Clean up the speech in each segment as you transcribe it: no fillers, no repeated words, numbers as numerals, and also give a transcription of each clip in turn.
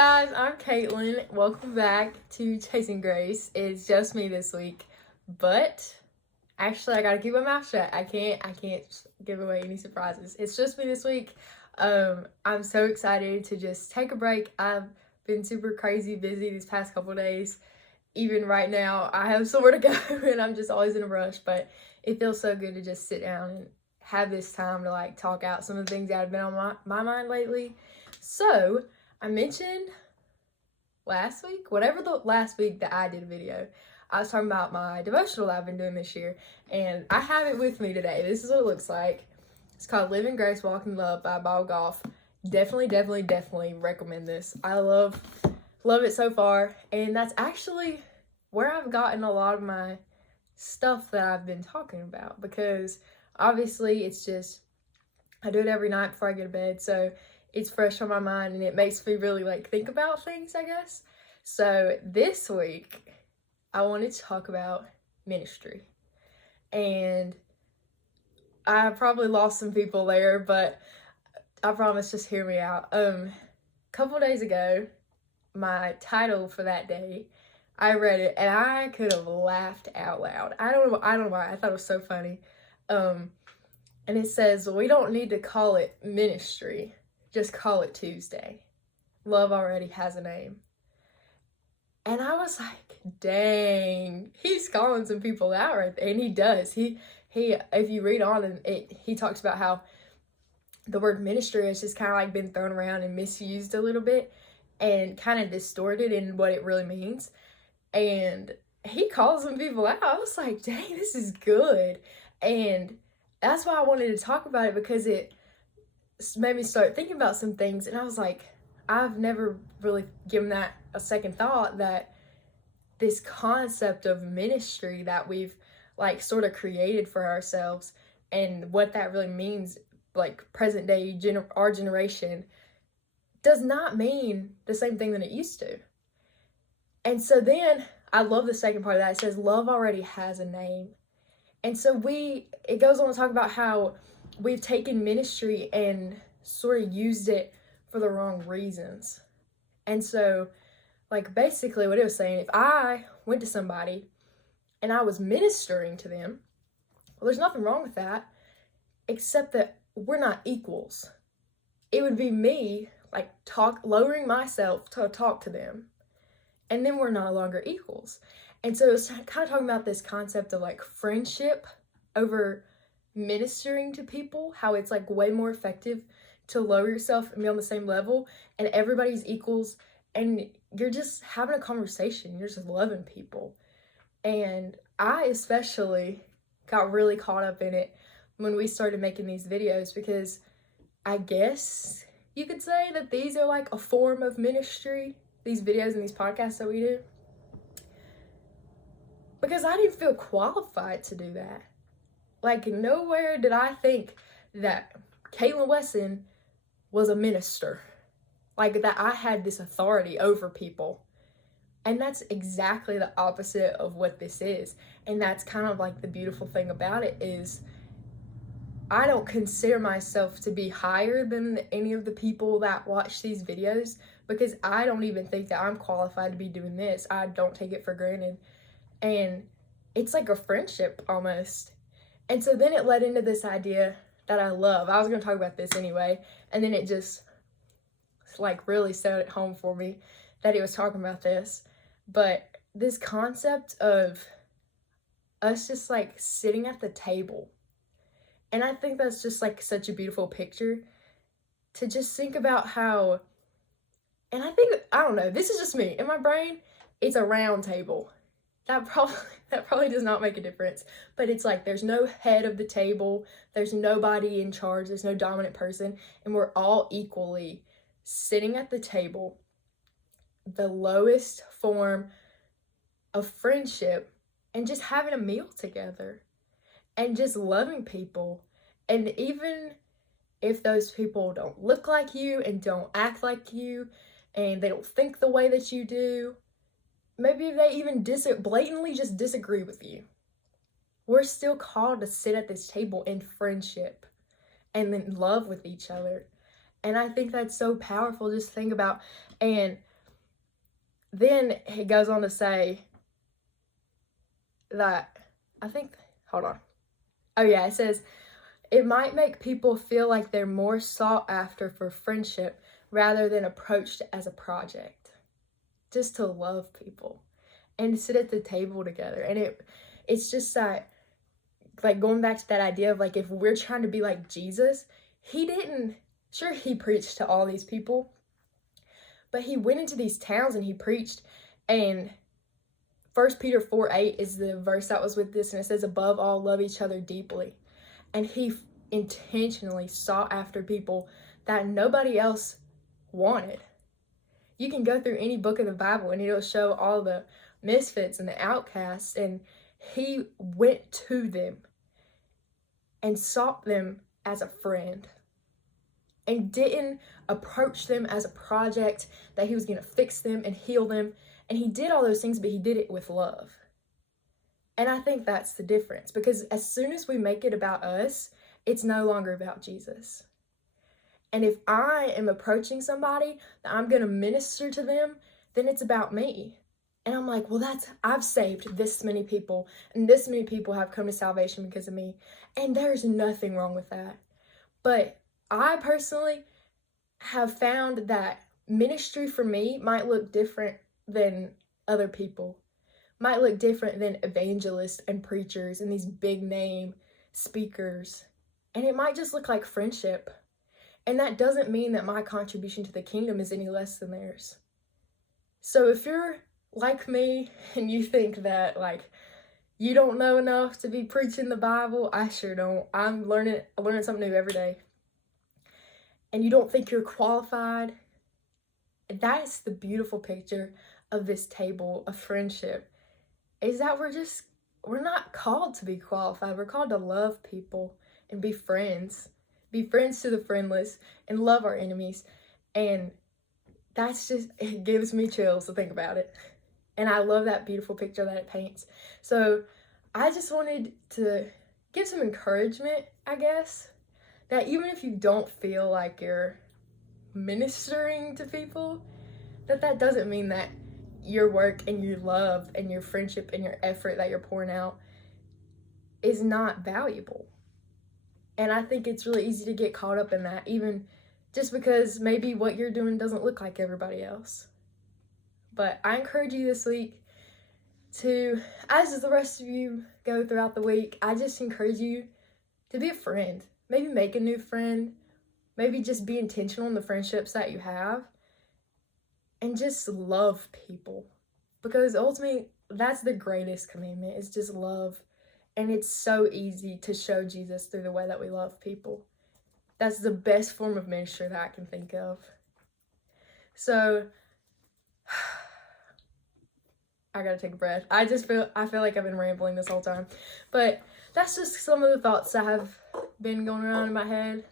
guys, I'm Caitlin. Welcome back to Chasing Grace. It's just me this week, but actually I gotta keep my mouth shut. I can't give away any surprises. It's just me this week. I'm so excited to just take a break. I've been super crazy busy these past couple days. Even right now, I have somewhere to go and I'm just always in a rush, but it feels so good to just sit down and have this time to like talk out some of the things that have been on my mind lately. So I mentioned last week, whatever the last week that I did a video, I was talking about my devotional I've been doing this year, and I have it with me today. This is what it looks like. It's called Living Grace, Walking Love by Bob Goff. Definitely recommend this. I love it so far, and that's actually where I've gotten a lot of my stuff that I've been talking about, because obviously it's just, I do it every night before I go to bed, so it's fresh on my mind and it makes me really like think about things, I guess. So this week I wanted to talk about ministry, and I probably lost some people there, but I promise, just hear me out. A couple days ago, my title for that day, I read it and I could have laughed out loud. I don't know why. I thought it was so funny. And it says, we don't need to call it ministry. Just call it Tuesday. Love already has a name. And I was like, dang, he's calling some people out right there. And he does. He if you read on, and he talks about how the word ministry has just kind of like been thrown around and misused a little bit and kind of distorted in what it really means. And he calls some people out. I was like, dang, this is good. And that's why I wanted to talk about it, because it made me start thinking about some things. And I was like, I've never really given that a second thought, that this concept of ministry that we've like sort of created for ourselves and what that really means, like present day, our generation, does not mean the same thing that it used to. And so then I love the second part of that. It says love already has a name. And so it goes on to talk about how we've taken ministry and sort of used it for the wrong reasons. And so, like, basically what it was saying, if I went to somebody and I was ministering to them, well, there's nothing wrong with that, except that we're not equals. It would be me, like, lowering myself to talk to them, and then we're no longer equals. And so it's kind of talking about this concept of like friendship over ministering to people, how it's like way more effective to lower yourself and be on the same level, and everybody's equals, and you're just having a conversation, you're just loving people. And I especially got really caught up in it when we started making these videos, because I guess you could say that these are like a form of ministry, these videos and these podcasts that we do, because I didn't feel qualified to do that. Like, nowhere did I think that Caitlin Wesson was a minister, like that I had this authority over people. And that's exactly the opposite of what this is. And that's kind of like the beautiful thing about it, is I don't consider myself to be higher than any of the people that watch these videos, because I don't even think that I'm qualified to be doing this. I don't take it for granted. And it's like a friendship almost. And so then it led into this idea that I love. I was going to talk about this anyway, and then it just like really set it home for me that he was talking about this. But this concept of us just like sitting at the table. And I think that's just like such a beautiful picture to just think about how, and I think, I don't know, this is just me. In my brain, it's a round table. That probably does not make a difference, but it's like there's no head of the table, there's nobody in charge, there's no dominant person, and we're all equally sitting at the table, the lowest form of friendship, and just having a meal together and just loving people. And even if those people don't look like you and don't act like you and they don't think the way that you do, maybe they even blatantly just disagree with you, we're still called to sit at this table in friendship and in love with each other. And I think that's so powerful. Just think about, and then he goes on to say that, hold on. Oh yeah, it says, it might make people feel like they're more sought after for friendship rather than approached as a project. Just to love people and sit at the table together. And it's just that, like, going back to that idea of, like, if we're trying to be like Jesus, he preached to all these people, but he went into these towns and he preached. And 1 Peter 4:8 is the verse that was with this, and it says, above all, love each other deeply. And he intentionally sought after people that nobody else wanted. You can go through any book of the Bible and it'll show all the misfits and the outcasts, and he went to them and sought them as a friend and didn't approach them as a project that he was going to fix them and heal them. And he did all those things, but he did it with love. And I think that's the difference, because as soon as we make it about us, it's no longer about Jesus. And if I am approaching somebody that I'm going to minister to them, then it's about me. And I'm like, well, I've saved this many people, and this many people have come to salvation because of me. And there's nothing wrong with that. But I personally have found that ministry for me might look different than other people. Might look different than evangelists and preachers and these big name speakers. And it might just look like friendship. And that doesn't mean that my contribution to the kingdom is any less than theirs. So if you're like me and you think that, like, you don't know enough to be preaching the Bible, I sure don't. I'm learning something new every day. And you don't think you're qualified, that's the beautiful picture of this table of friendship, is that we're not called to be qualified. We're called to love people and be friends to the friendless, and love our enemies. And it gives me chills to think about it. And I love that beautiful picture that it paints. So I just wanted to give some encouragement, I guess, that even if you don't feel like you're ministering to people, that doesn't mean that your work and your love and your friendship and your effort that you're pouring out is not valuable. And I think it's really easy to get caught up in that, even just because maybe what you're doing doesn't look like everybody else. But I encourage you this week to, as the rest of you go throughout the week, I just encourage you to be a friend. Maybe make a new friend. Maybe just be intentional in the friendships that you have. And just love people. Because ultimately, that's the greatest commandment, is just love. And it's so easy to show Jesus through the way that we love people. That's the best form of ministry that I can think of. So, I gotta take a breath. I feel like I've been rambling this whole time. But that's just some of the thoughts that have been going around in my head.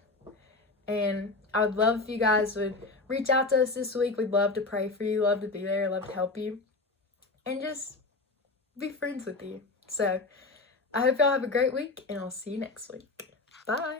And I would love if you guys would reach out to us this week. We'd love to pray for you, love to be there, love to help you, and just be friends with you. So I hope y'all have a great week, and I'll see you next week. Bye.